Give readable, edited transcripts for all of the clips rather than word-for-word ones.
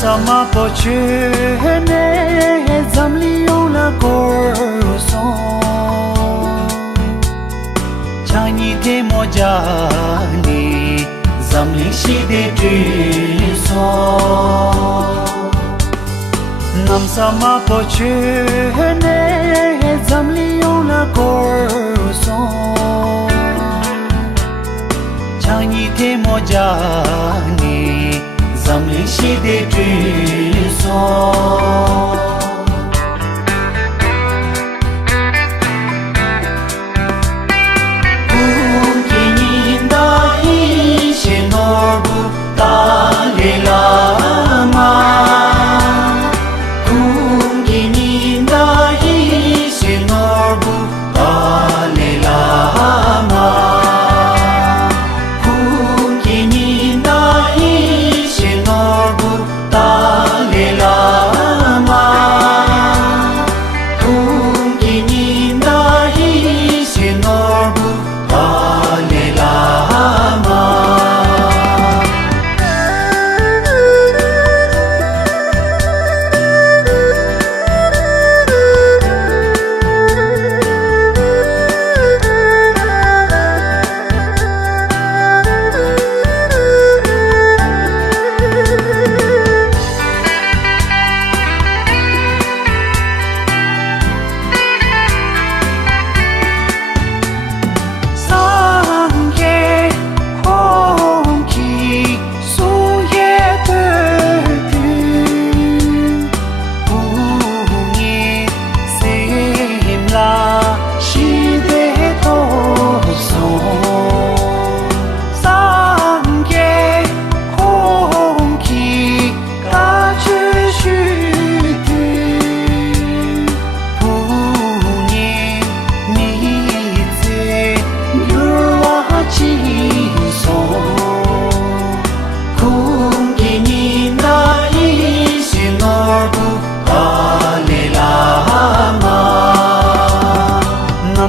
Sama pochene zamlion la corson Chani de mojani zamli shi de trison Nam sama pochene zamlion la corson Chani de mojani Zamli shi de trison Punkininda ishe norbu talilama Punkininda ishe norbu talilama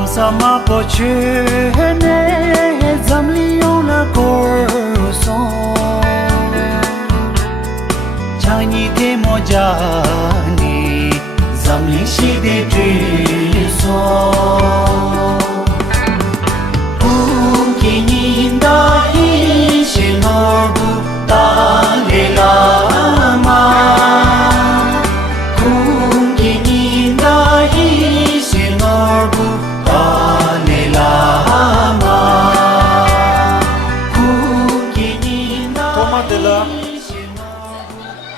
Sama pochene zamlion la corson Chani de mojani zamli shi de trison Punkininda ishe norbu talilama Punkininda ishe norbu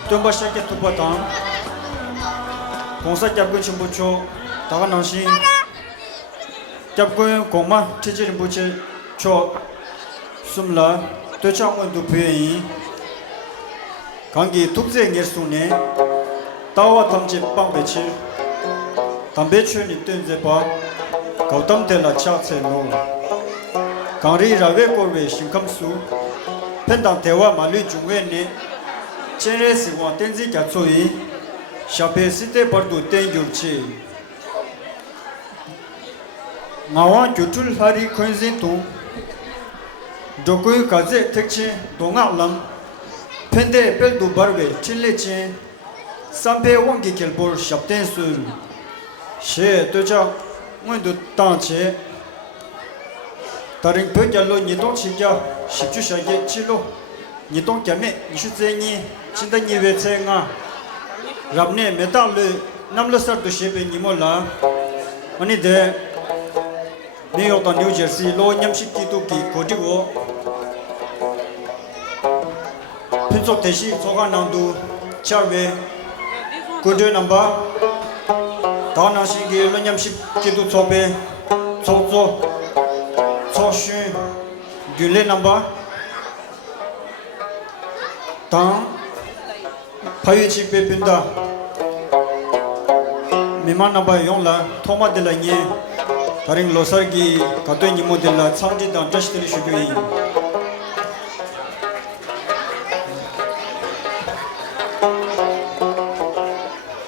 Tumba shake to Patan, Consa Capguin Bucho, Tavanashi, Capguin Koma, Teacher Buche, Cho, Sumla, Tocha went to pay Kangi Tupse Gersune, Tawa Tamchi Pambechi, Tambechu in Zepa, Kautam Tela Chatse no, Kanri Raveko Shinkamsu, Pendantewa Malu Jungene. Chere si wan tenzi katsoi, shape site pardu ten yurchi. Ngawan kyutul hari khunzin tu, dokui kaze tekche donga lam, pende pel du barwe chile chen, sampe wangi kelbor shapten sur. She tocha wendu tanche, taring pe gyalo nidong chigya, shipchu shage chilo, nidong kyame nishu zengi, Chindanyi Vetsenga Rabne Metal Namlosar to Shebe Nimola Oni de New York and New Jersey, Lo Nyamship Kituki, Kodigo Pinso Teshi, Soganandu, Charve, Kudu number Tana Shingi, Lo Nyamship Kitu Tobe, Toto, Toshu, Gule number Tan Payichi Pepinda Mimana ba yongla Thoma de la nye Taring Losar ki Katoy Nimo de la Tsamji dan Tashtili Shugui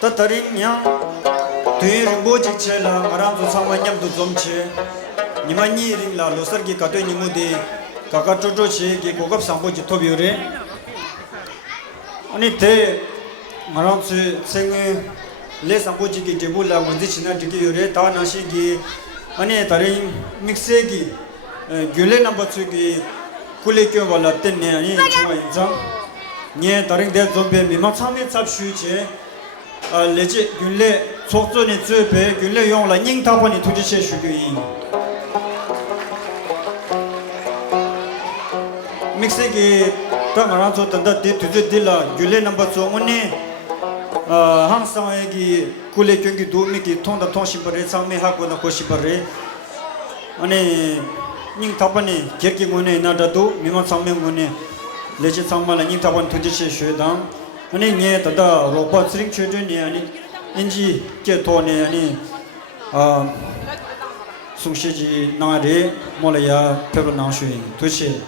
Ta taring nyang Tuyi rinpo jikche la Ngaram su sangwa nyam tu zomche Nima nyi ring la Losar ki Katoy Nimo de Kaka Chocho che ki Kogab Sambo jitobi ure Ani te marang su seng le sampo ji ki table la ngi china diki yore ta na shi gi ane taring mixe gi gyule number 2 gi kule kyo wala ten ne ani chuma injang nye taring de zombe mi ma chame chap shu che leje gyule chokzo ni zebe gyule yong la ning ta pani tuji che shu gi mixe gi ta marang so tanda de tuji de la gyule number 2 ngone hang sang gi kule kyo gi do mi gi thonda thong shi bare chame ha ko na ko shi bare ane ning tapani gerki ngone na da do mima chame ngone leje chamala ning tapan tuji che shwe dang ane nye tada ropa sring chwe ne ani inji ke to ne ani sungshi ji na re mola ya pebro na shwe tuche.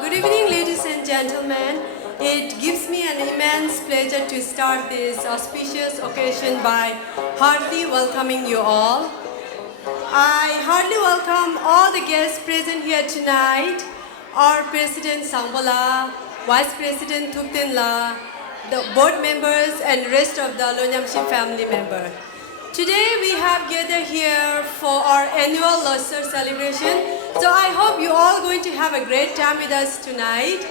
Good evening, ladies and gentlemen. It gives me an immense pleasure to start this auspicious occasion by heartily welcoming you all. I heartily welcome all the guests present here tonight, our President Sangbola, Vice President Thuktenla, the board members and rest of the Nyamship family members. Today we have gathered here for our annual Losar celebration, so I hope you all going to have a great time with us tonight.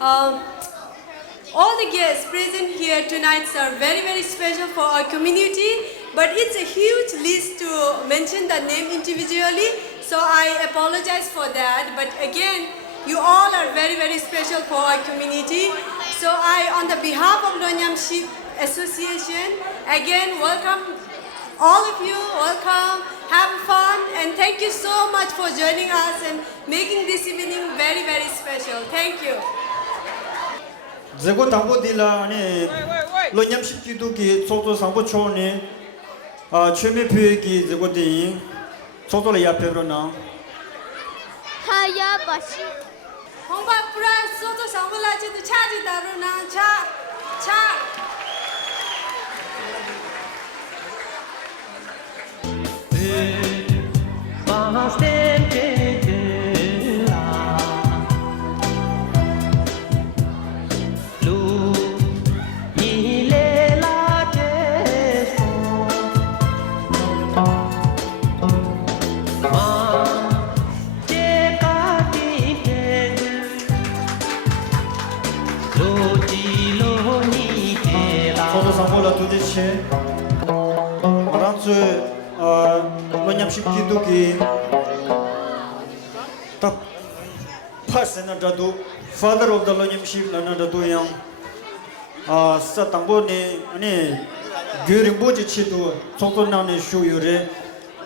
All the guests present here tonight are very, very special for our community, but it's a huge list to mention the name individually, so I apologize for that. But again, you all are very, very special for our community. So I, on the behalf of Nyamship Association, again welcome all of you, welcome, have fun, and thank you so much for joining us and making this evening very, very special. Thank you. Zego tambo dila ane lo Nyamship ki du ki choto sambo chone cheme phe ki zego de choto la ya pebro na haya bashi Homba pura soto sambola chi tu cha ji daru na cha sambola tu de che ranzu lo Nyamship ki du ki ta pasena da do father of the Nyamship na da do yang sa tambo ne ane gyuring boji chi do chokto na ne shu yure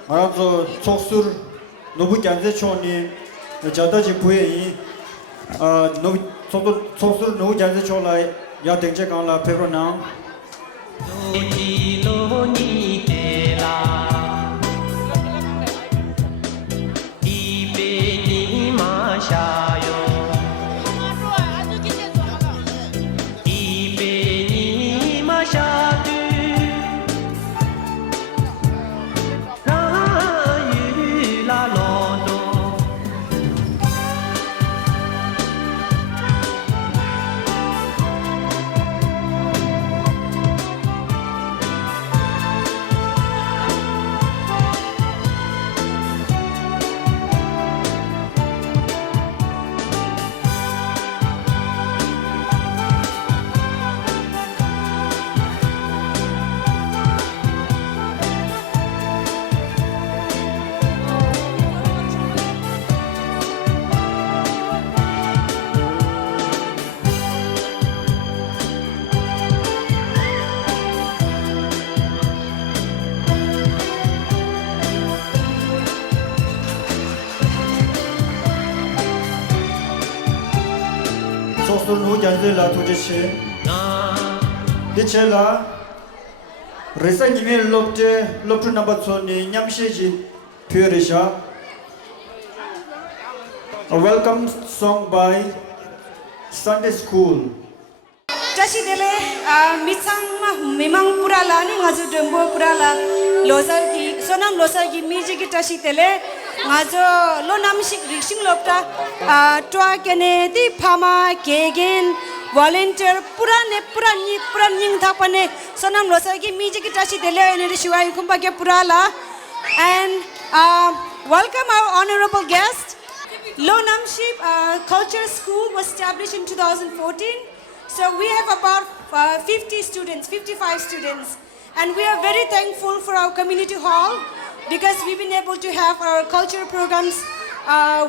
ranzu choksur nobu kyanze choni jada ji buye yi no choksur nobu kyanze cholai ya dengje kan la pebro na choksur nobu kyanze la tu de che de che la resa nime loptu number 2 ni Nyamship ji phere sha a welcome song by Sunday School. Tashi dele misang memang pura la ni ngaju dembo pura la Losar ki sonam Losar ki miji ki tashi dele ngajo lo namship rishing lopta twa kene ti phama kegen volunteer puran thapane sonam losar ki music tashi dele ene shiwai kumba ke purala and welcome our honorable guest. Lo Nyamship Culture School was established in 2014. So we have about 50 students, 55 students. And we are very thankful for our community hall because we've been able to have our cultural programs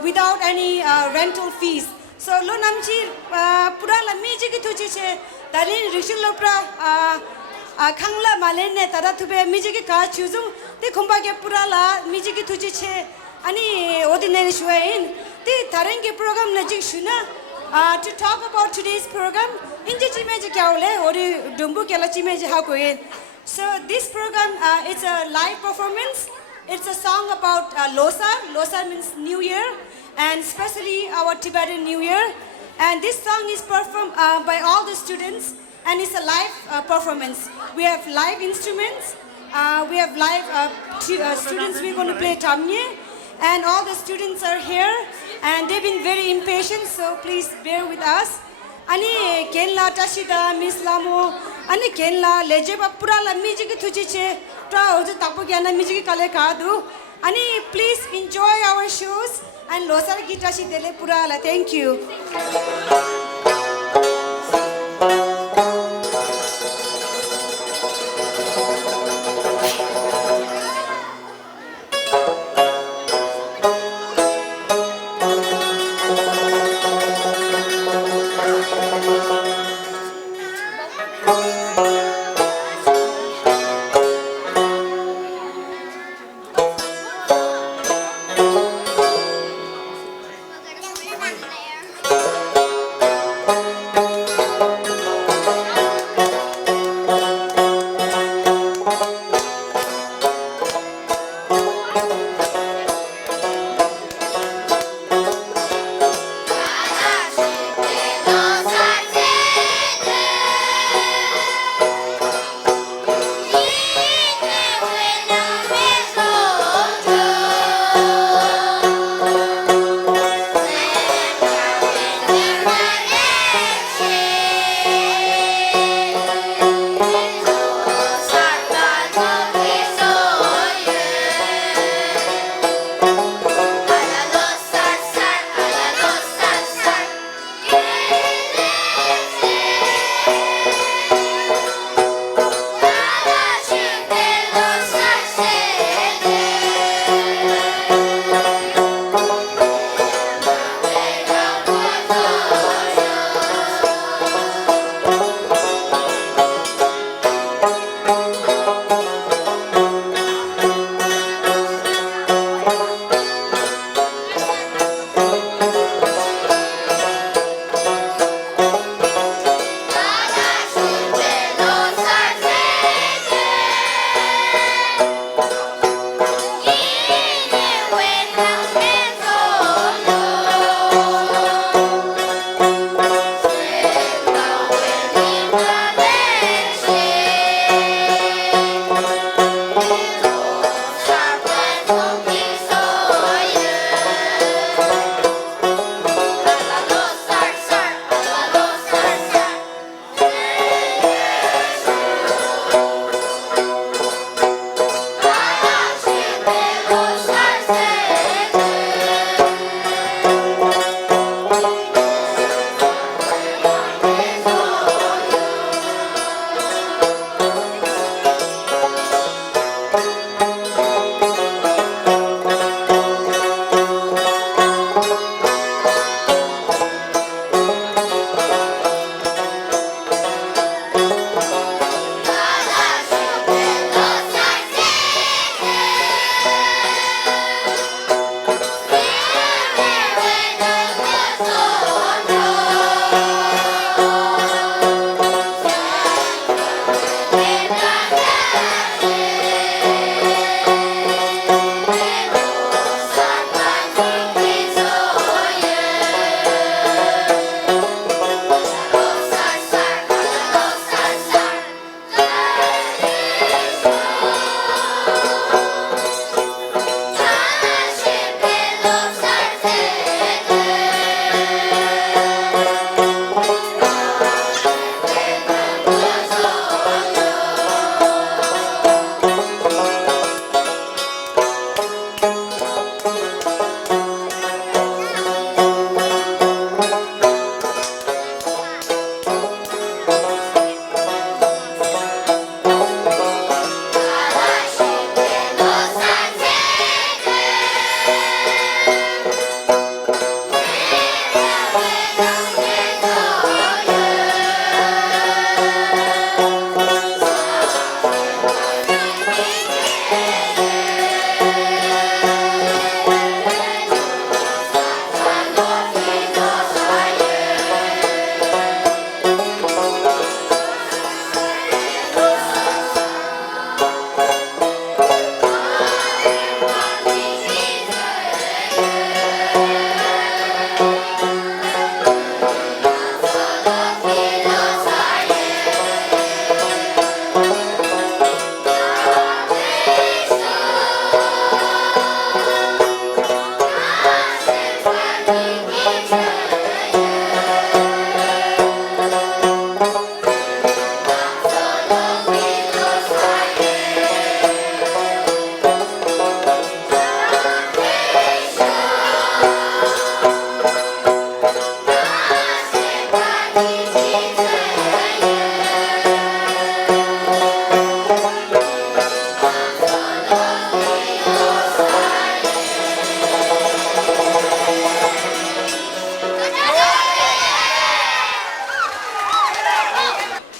without any rental fees. So Lo Nyamship pura la miji ki thuji che dalin rishul lopra khangla malene tara thube miji ki ka chuzum te khumba ke pura la miji ki thuji che ani ordinary shuain te tarengi program najik shuna to talk about today's program inji chimeji kyaule ori dumbu kela chimeji ha koen. So this program it's a live performance. It's a song about Losar. Losar means New Year, and especially our Tibetan New Year. And this song is performed by all the students, and it's a live performance. We have live instruments. We have live students. We're going to play tamye, and all the students are here, and they've been very impatient. So please bear with us. Ani kenla tashida mislamo ani kenla lejeba pura la music thuji che tra oju tapu gyana music kale kadu ani please enjoy our shows and Losar ki tashi dele pura la. Thank you.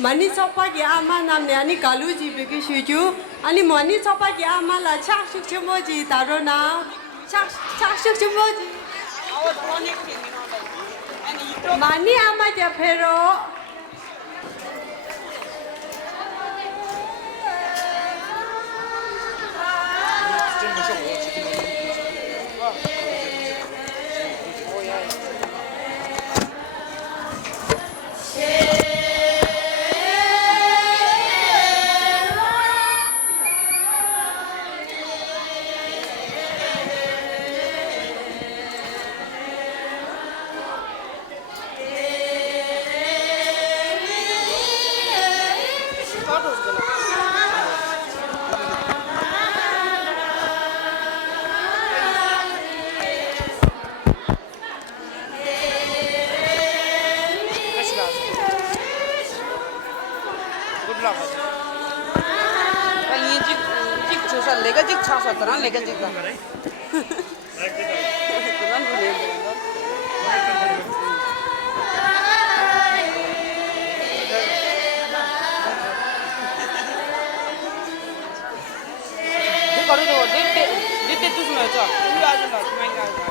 Mani sopa ki ama namne ani kalu ji beki shuju ani mani sopa ki ama la chak shuk chumoji taro na chak shuk chumoji mani ama ja phero लेगा छासा तरह लेगा जिगा करो तो देते देते तुझ में अच्छा ये आज ना मैं क्या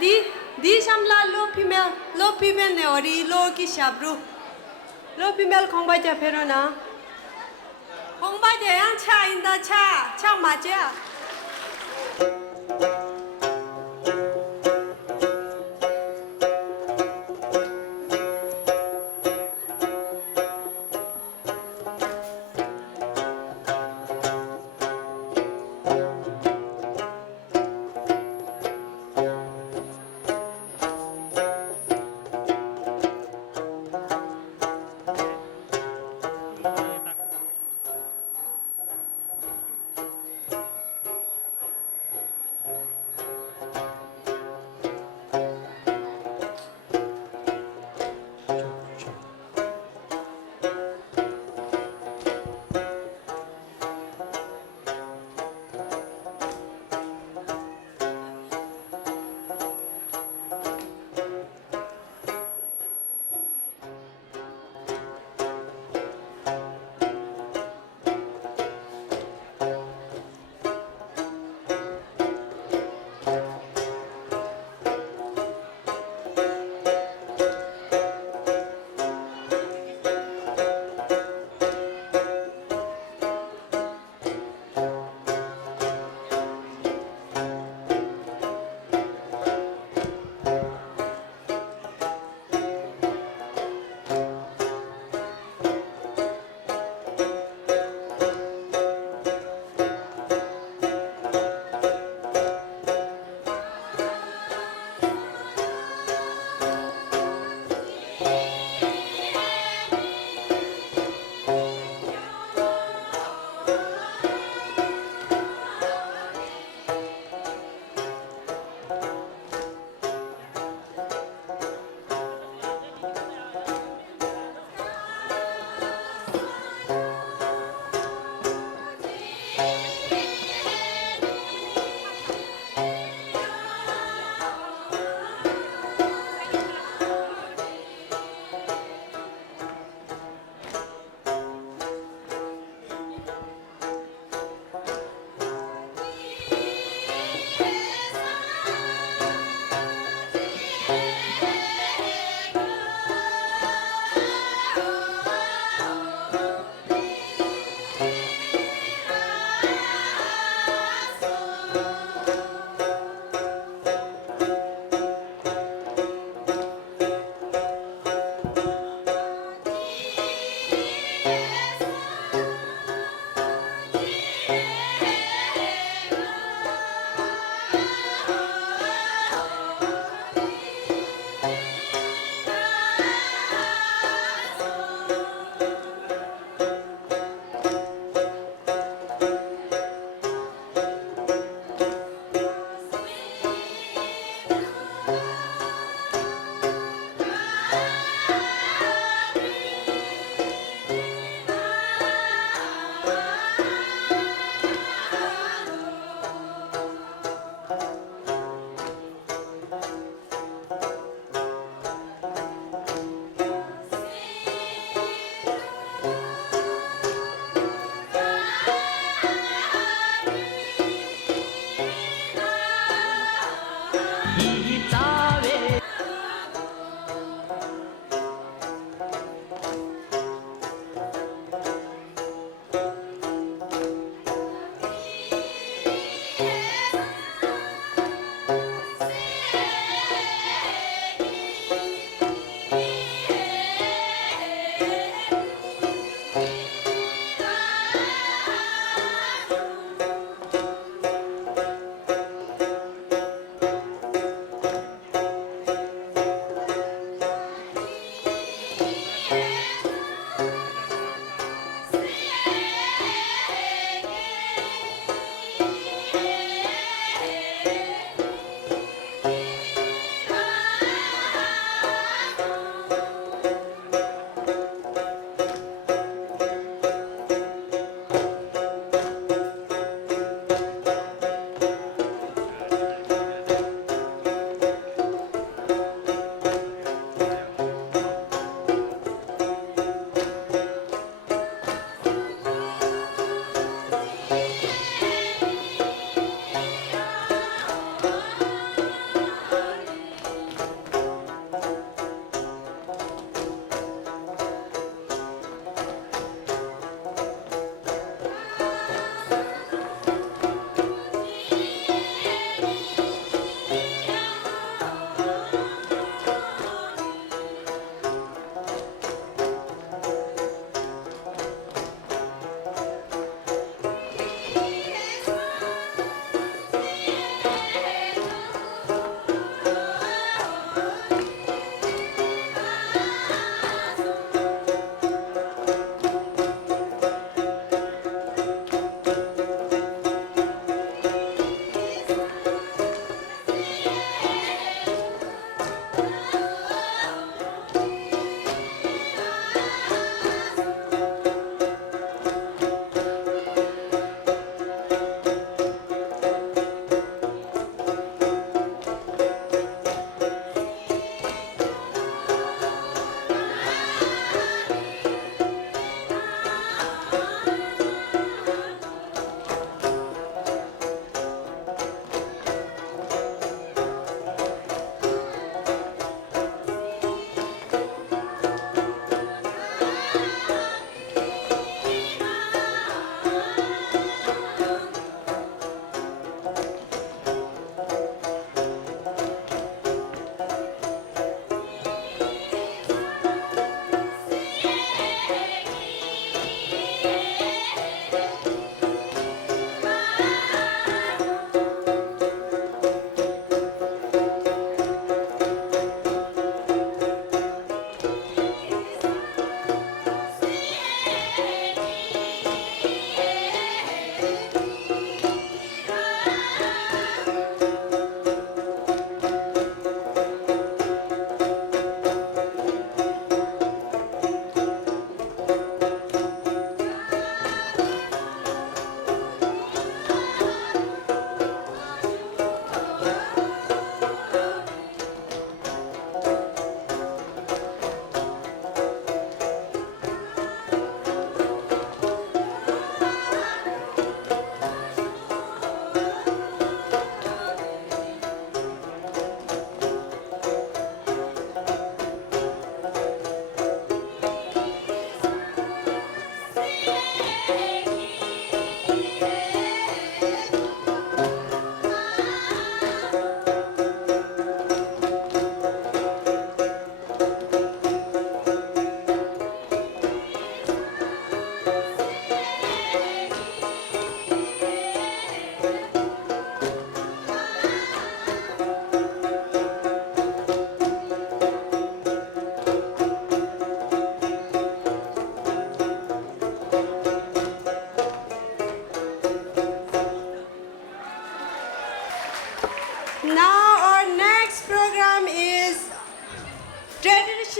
di samla lo female ne ori lo ki shabru lo female khongbai ja phero na khongbai ja yang cha in da cha ma ja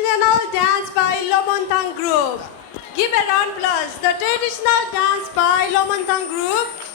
traditional dance by Lomontang group. Give a round applause. The traditional dance by Lomontang group.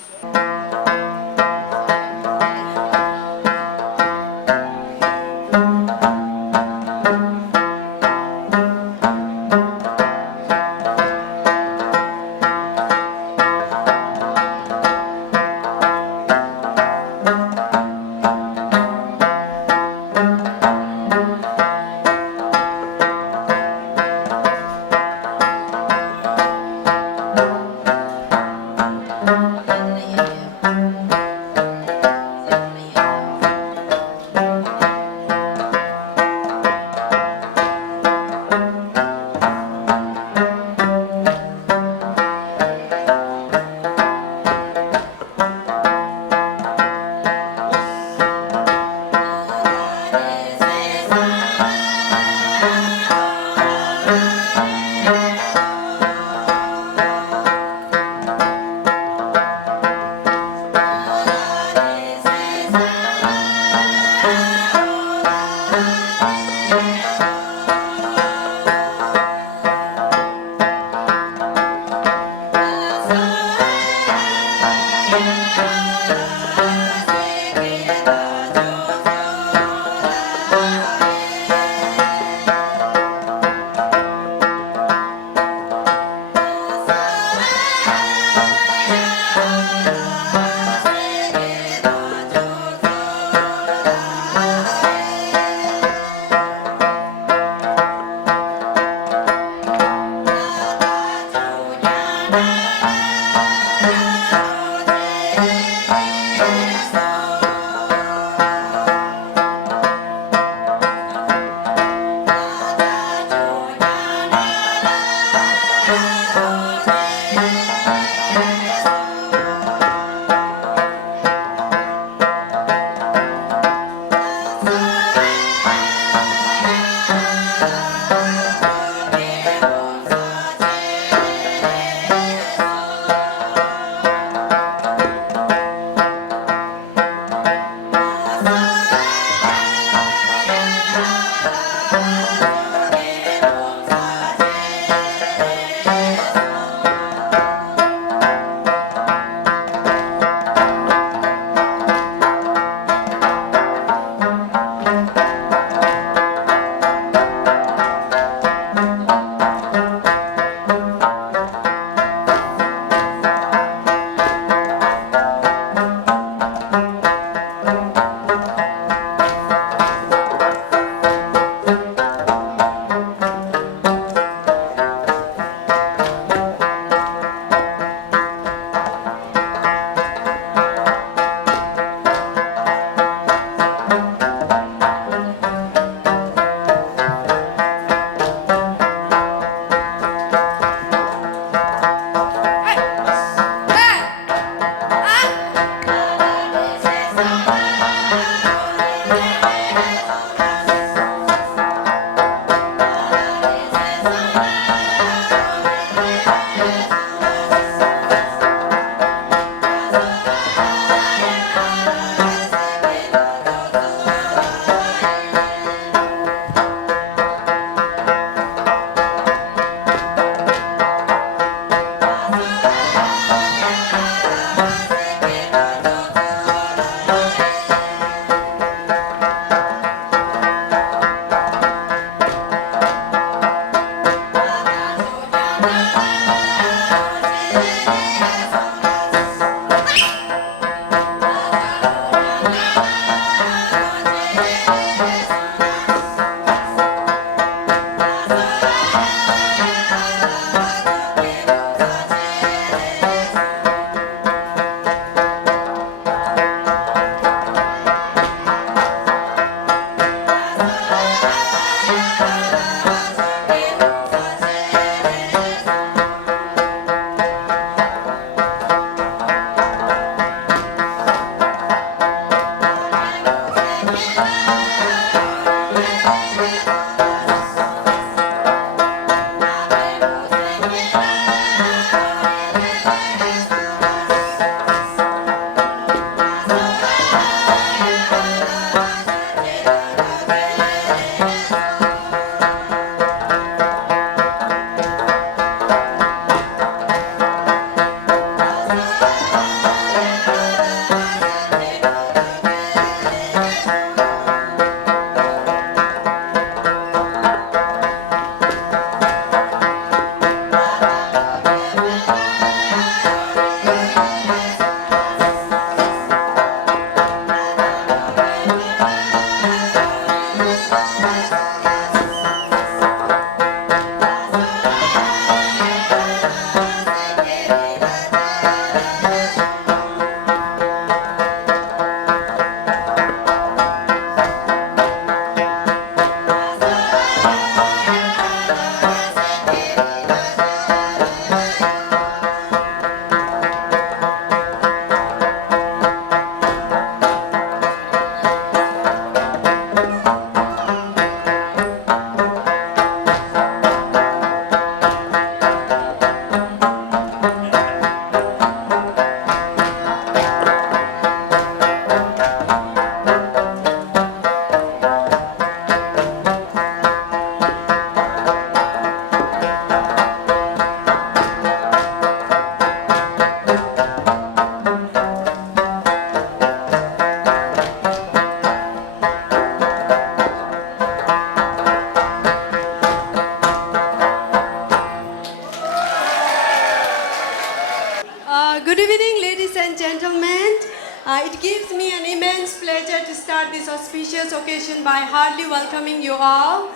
It gives me an immense pleasure to start this auspicious occasion by heartily welcoming you all.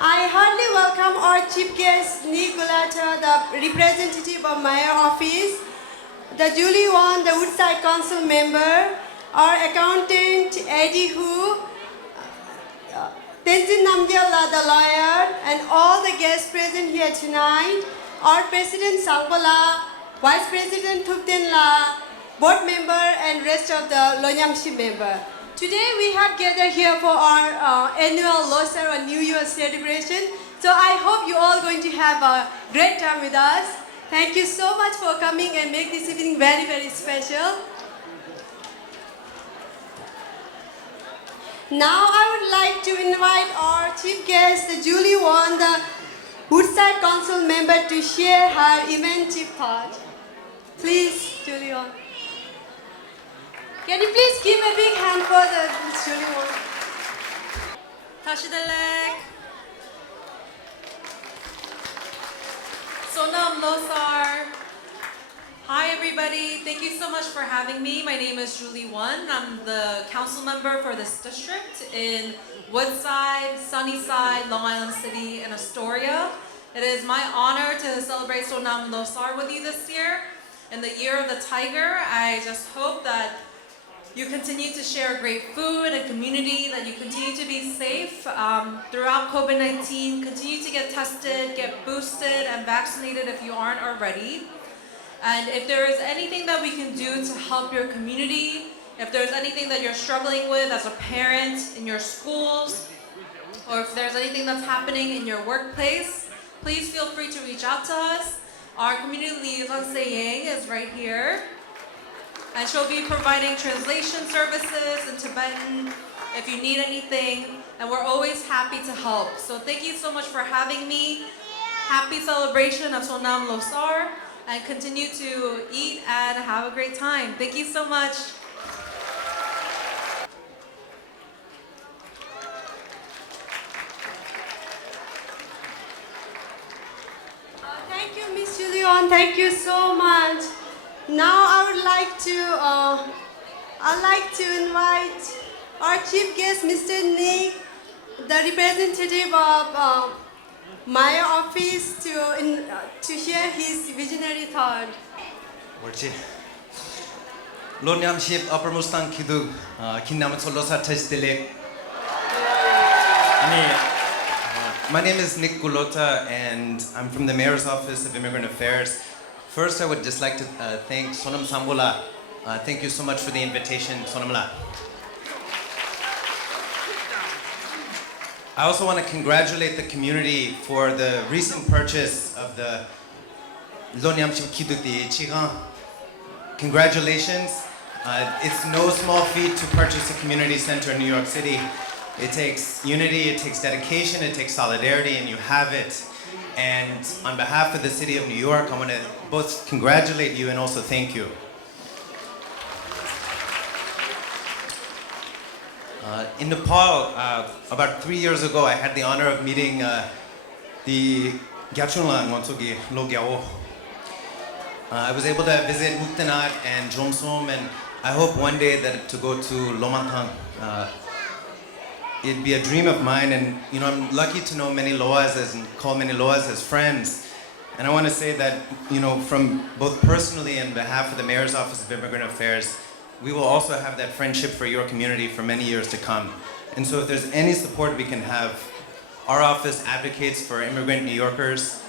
I heartily welcome our chief guest, Nick Gulata, the representative of Mayor Office, the Julie Wan, the Woodside Council member, our accountant, Eddie Hu, Tenzin Namgyal, the lawyer, and all the guests present here tonight, our President Sangbola, Vice President Thupten La, board member, and rest of the Nyamship member. Today we have gathered here for our annual Losar or New Year celebration. So I hope you all going to have a great time with us. Thank you so much for coming and make this evening very, very special. Now I would like to invite our chief guest, the Julie Wan, the Woodside Council member, to share her inventive thought. Please, Julie Wan. Can you please give a big hand for the Julie Wan? Tashidalek. Sonam Losar. Hi everybody, thank you so much for having me. My name is Julie Wan. I'm the council member for this district in Woodside, Sunnyside, Long Island City, and Astoria. It is my honor to celebrate Sonam Losar with you this year. In the Year of the Tiger, I just hope that you continue to share great food and community, that you continue to be safe throughout COVID-19, continue to get tested, get boosted, and vaccinated if you aren't already. And if there is anything that we can do to help your community, if there's anything that you're struggling with as a parent in your schools, or if there's anything that's happening in your workplace, please feel free to reach out to us. Our community liaison Sayeng is right here. And she'll be providing translation services in Tibetan if you need anything. And we're always happy to help. So thank you so much for having me. Happy celebration of Sonam Losar. And continue to eat and have a great time. Thank you so much. Thank you, Miss Julie Wan. Thank you so much. Now I would like to invite our chief guest, Mr. Nick, the representative of Mayor Office, to share his visionary thought. 옳지. Nyamship Upper Mustang Kidu Kinnamat Losar Testilek. My name is Nick Gulota and I'm from the Mayor's Office of Immigrant Affairs. First, I would just like to thank Sonam Sambola. Thank you so much for the invitation, Sonamla. I also want to congratulate the community for the recent purchase of the Nyamship Kiduti Chigan. Congratulations. It's no small feat to purchase a community center in New York City. It takes unity, it takes dedication, it takes solidarity, and you have it. And on behalf of the city of New York, I want to both congratulate you and also thank you. In Nepal, about 3 years ago, I had the honor of meeting the Gyachunla Ngotsugi Logyao. I was able to visit Muktanat and Jomsom, and I hope one day that to go to Lomantang. It'd be a dream of mine, and I'm lucky to know many Loas and call many Loas as friends. And I want to say that, from both personally and behalf of the Mayor's Office of Immigrant Affairs, we will also have that friendship for your community for many years to come. And so if there's any support we can have, our office advocates for immigrant New Yorkers,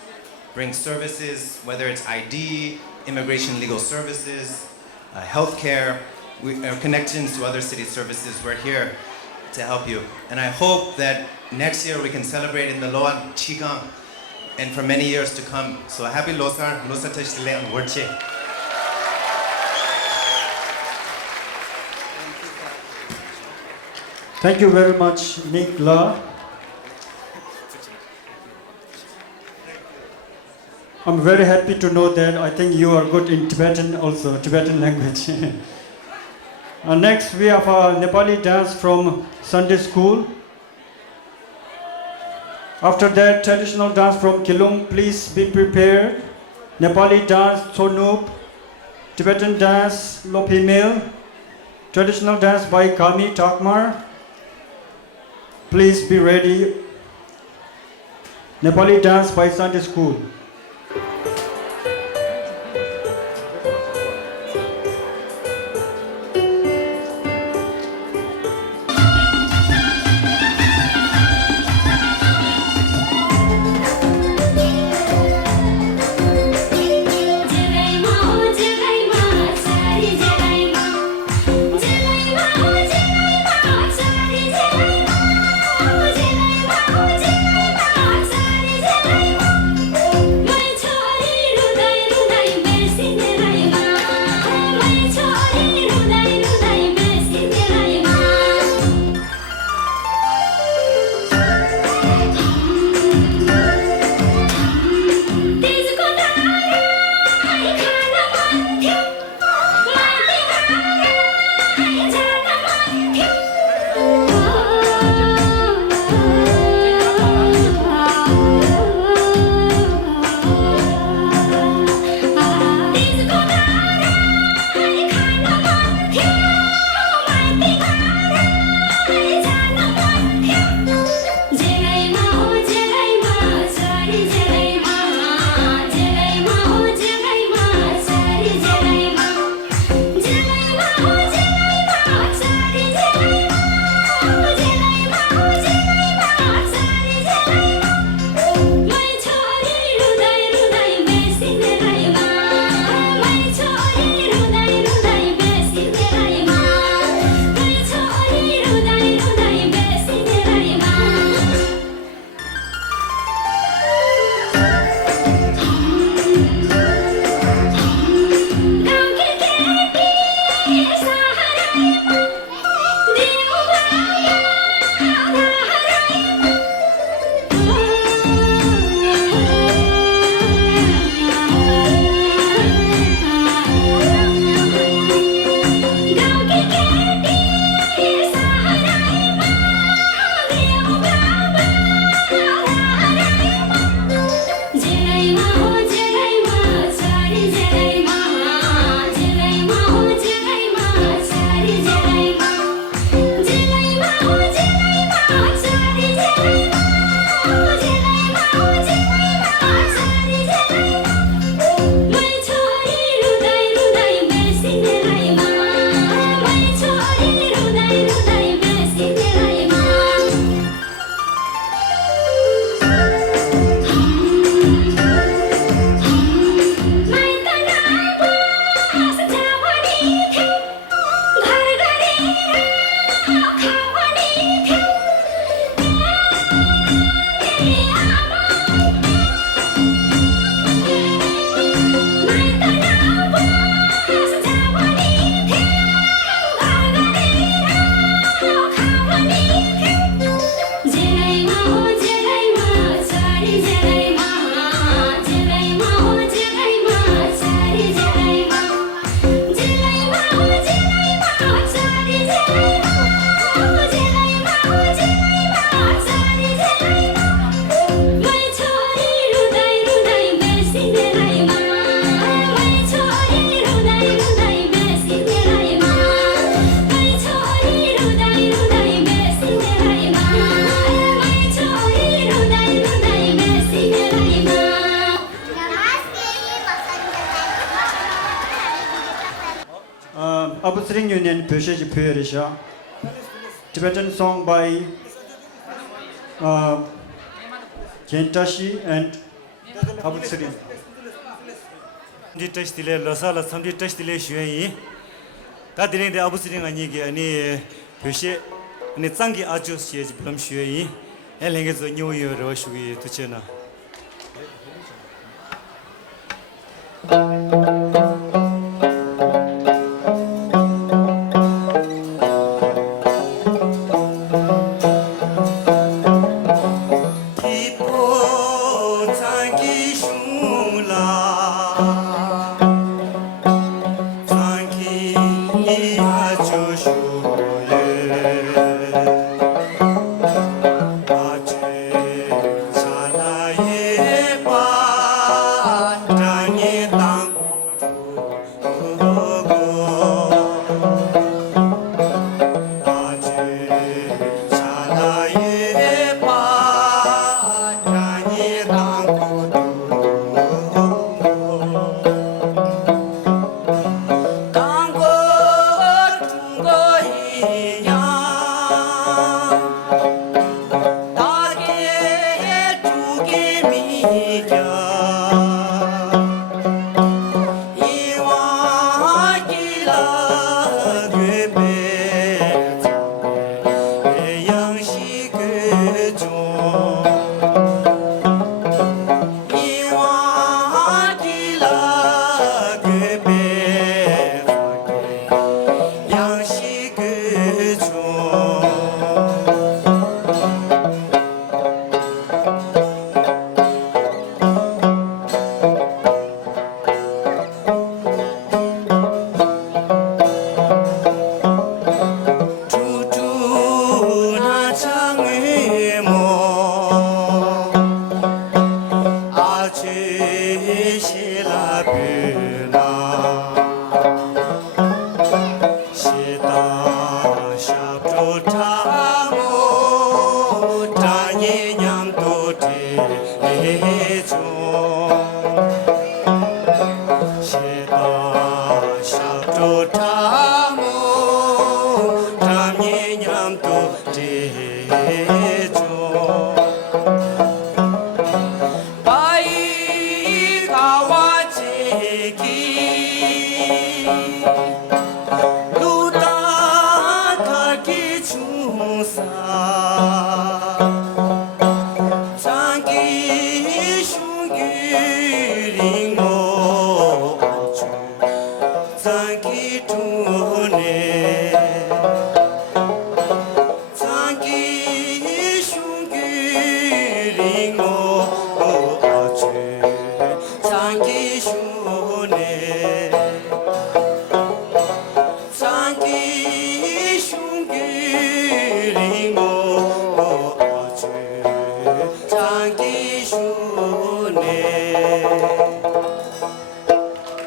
brings services, whether it's ID, immigration legal services, healthcare, connections to other city services. We're here to help you. And I hope that next year we can celebrate in the Loa Chigang and for many years to come. So happy Losar, Losar Tashtile and Warche. Thank you very much, Nick La. I'm very happy to know that I think you are good in Tibetan also, Tibetan language. Next, we have a Nepali dance from Sunday school. After that, traditional dance from Kilung. Please be prepared. Nepali dance, Sonup. Tibetan dance, Lopimel. Traditional dance by Kami Takmar. Please be ready. Nepali dance by Sunday School. Abusring Union Pesheji Puyerisha. Tibetan song by Kentashi and Abusring. Test delay, Losar, some test delay, Shui. That didn't the Abusring and Yigi, any Peshe, and it's Sangi Archus, she is Plum Shui, and it's a New Year, Roshui to China.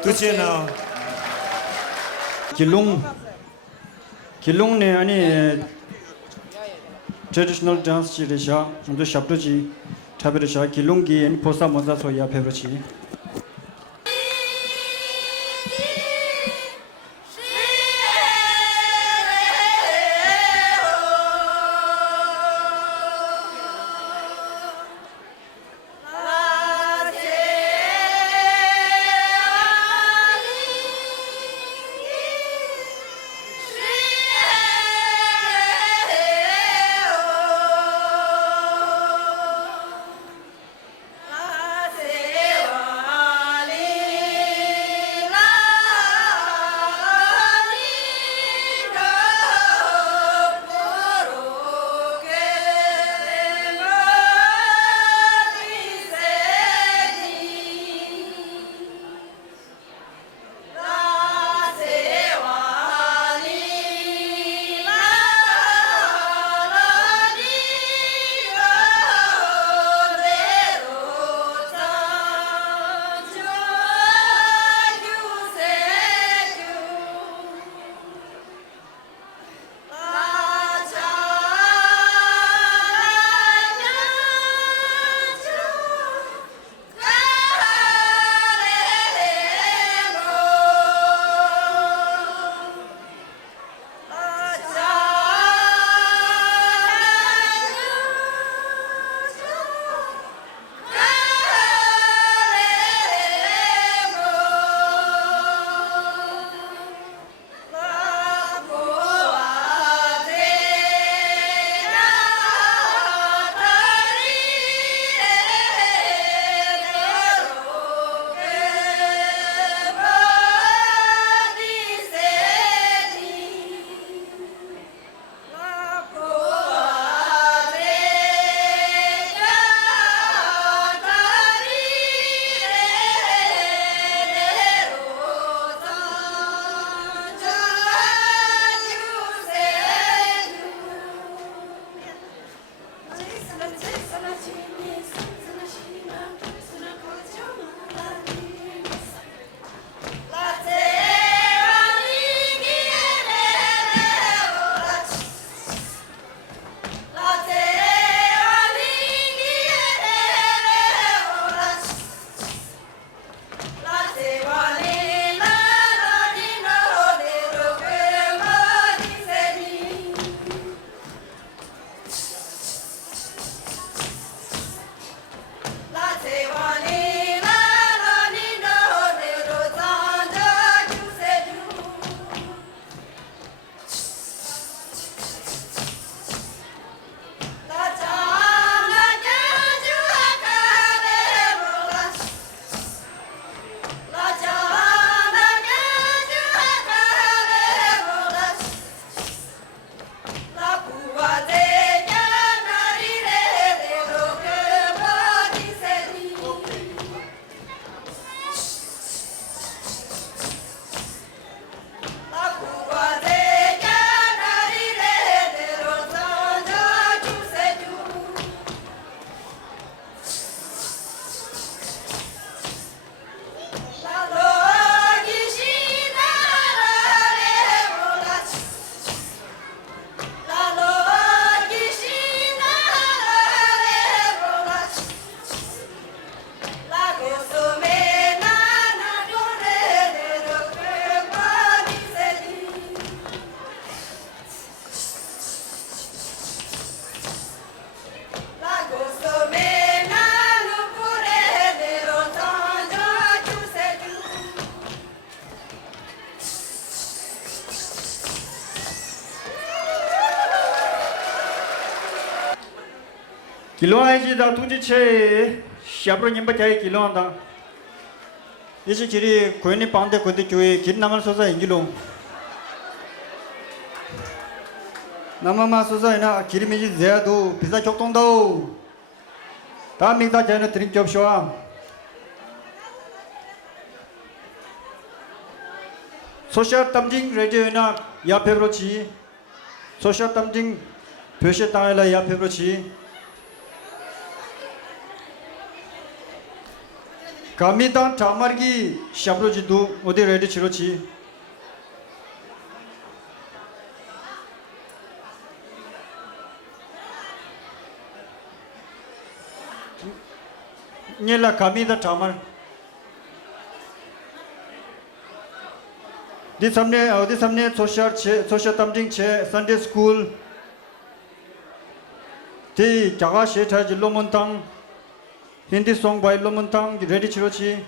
Tuchena Kilung ne ani traditional dance chi resha ndo shapto chi thabere sha Kilung gi en posa moza so ya phebro chi Sewa kilo ai ji da tu ji che shabro nyimba chai kilo anda 이제 길이 고인이 방대 고대 교회 길 남을 소사 인기로 남아마 소사이나 길이 미지 제야도 비자 격동도 다 미다 전에 드림 접쇼아 소셜 탐징 레디오나 야페브로치 소셜 탐징 표시 땅에라 야페브로치 Kamita Tamargi Shabrojidu, Odi ready Chirochi. Nila Kamita Tamar. This samne social tamjing che Sunday school. Ti Jaga Shetha Jilomontang. Hindi song by Lomontang, ready Chirochi.